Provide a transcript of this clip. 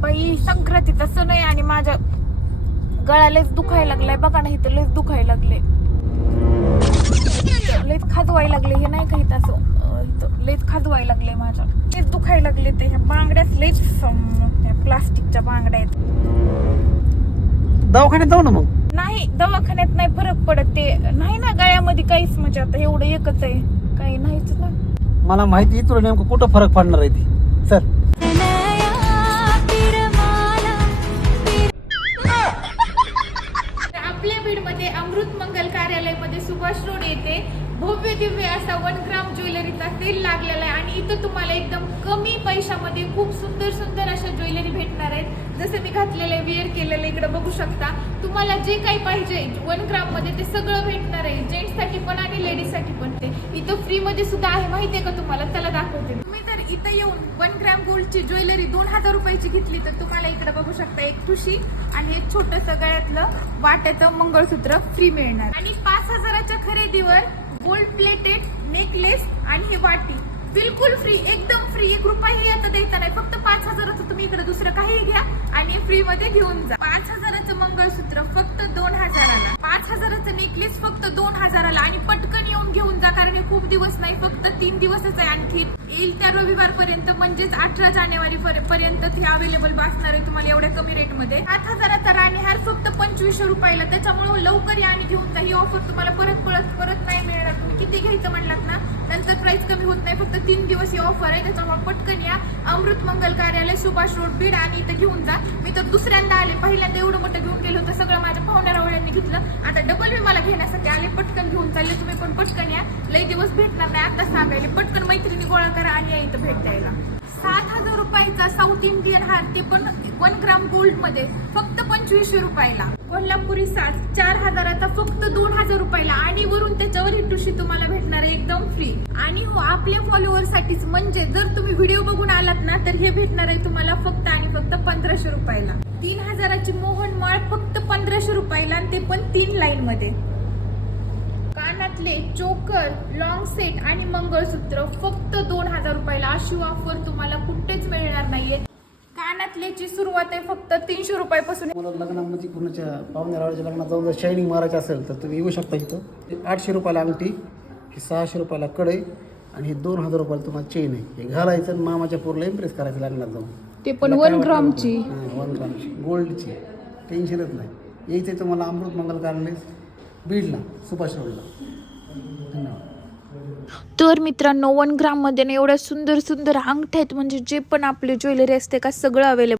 बाई संक्रांतीचा सण आहे आणि माझ्या गळ्यालाच दुखायला लागलाय बघा ना, इथं लयच दुखायला लागले, लयच खाजवायला लागले. हे नाही काही असं इथं लयच खाजवायला लागले, माझ्या लयच दुखायला लागले. ते ह्या बांगड्यात लयच प्लास्टिकच्या बांगड्या आहेत. दवाखान्यात जाऊ ना मग. नाही दवाखान्यात नाही फरक पडत, ते नाही ना गळ्यामध्ये काहीच, म्हणजे आता एवढं एकच आहे, काही नाहीच ना. मला माहिती तुला नेमकं कुठं फरक पडणार आहे ती. सर आपल्या बीडमध्ये अमृत मंगल कार्यालयामध्ये सुभाष रोड येथे भव्य दिव्य असा 1 ग्राम ज्वेलरीचा सेल लागलेला आहे आणि इथं तुम्हाला एकदम कमी पैशामध्ये खूप सुंदर सुंदर अशा ज्वेलरी भेटणार आहेत. जसं मी घातलेलं वेअर केलेलं इकडे बघू शकता. तुम्हाला जे काही पाहिजे 1 ग्राम मध्ये ते सगळं भेटणार आहे, जेंट्स साठी पण आणि लेडीज साठी पण. ते इथं फ्री मध्ये सुद्धा आहे, माहितीये का तुम्हाला? त्याला दाखवते. तुम्ही जर इथं येऊन 1 ग्राम गोल्डची ज्वेलरी 2000 रुपयाची घेतली तर तुम्हाला इकडे बघू शकता एक ठुशी आणि एक छोटस गळ्यातलं वाट्याचं मंगळसूत्र फ्री मिळणार. आणि 5000च्या खरेदीवर गोल्ड प्लेटेड नेकलेस आणि ही वाटी बिलकुल फ्री, एकदम फ्री. 1 रुपयाही आता द्यायचा नाही, फक्त 5000चं तुम्ही इकडे दुसरं काही घ्या आणि फ्री मध्ये घेऊन जा. 5000चं मंगळसूत्र फक्त 2000ला, 5000चं नेकलेस फक्त 2000ला. आणि पटकन येऊन घेऊन जा, कारण हे खूप दिवस नाही, फक्त 3 दिवसच आहे. आणखी येईल त्या रविवार पर्यंत, म्हणजेच 18 जानेवारी पर्यंत हे अवेलेबल असणार आहे तुम्हाला एवढ्या कमी रेट मध्ये. 7000चा राणीहार फक्त 2500 रुपयाला. त्याच्यामुळे लवकर या आणि घेऊन जा. ही ऑफर तुम्हाला परत नाही मिळणार. तुम्ही किती घ्यायचं म्हणलात ना, नंतर प्राइस कमी होत नाही. फक्त 3 दिवस ही ऑफर आहे, त्याच्यामुळे पटकन या. अमृत मंगल कार्यालय, सुभाष रोड, बीड आणि इथं घेऊन जा. मी तर दुसऱ्यांदा आले, पहिल्यांदा एवढं मोठं घेऊन गेलो होतं, सगळं माझ्या पाहुण्यारावळ्यांनी घेतलं. आता डबल मी मला घेण्यासाठी आले, पटकन घेऊन चालले. तुम्ही पण पटकन या, लई दिवस भेटणार नाही आता सांगायले. पटकन मैत्रिणी गोळा करा आणि या इथं भेट द्यायला. 7000 रुपयाचा साऊथ इंडियन हार, ते पण 1 ग्राम गोल्ड मध्ये फक्त 2500 रुपयाला. कोल्हापुरी साज 4000चा फक्त 2000 रुपयाला. आणि वरून त्याच्यावर ही टुशी तुम्हाला भेटणार आहे एकदम फ्री. आणि हो, आपल्या फॉलोअर साठीच, म्हणजे जर तुम्ही व्हिडिओ बघून आलात ना तर हे भेटणार आहे तुम्हाला फक्त आणि फक्त 1500 रुपयाला. 3000ची मोहन माळ फक्त 1500 रुपयाला, आणि ते पण 3 लाईन मध्ये. कानातले, चोकर, लॉंग सेट आणि मंगळसूत्र फक्त 2000 रुपयाला. अशी ऑफर तुम्हाला कुठेच मिळणार नाहीये. कानातल्याची सुरुवात आहे फक्त 300 रुपयापासून. मला लग्नामध्ये कोणाच्या पाहुण्यारावळ्याच्या लग्नात जाऊन जर शायनिंग मारायची असेल तर तुम्ही येऊ शकता इथं. 800 रुपयाला अंगठी, ही 600 रुपयाला कढई आणि हे 2000 रुपयाला तुम्हाला चेन आहे. हे घालायचं आणि मामाच्या पोरला इम्प्रेस करायचं लग्नात जाऊन. ते पण 1 ग्रामची. 1 ग्रामची गोल्डची, टेन्शनच नाही. यायचं तुम्हाला अमृत मंगल कार्यालय, बीडला, सुभाष रोडला. धन्यवाद. तर मित्रांनो, 1 ग्राम मध्ये एवढ्या सुंदर सुंदर अंगठ्या आहेत, म्हणजे जे पण आपली ज्वेलरी असते का सगळं अवेलेबल.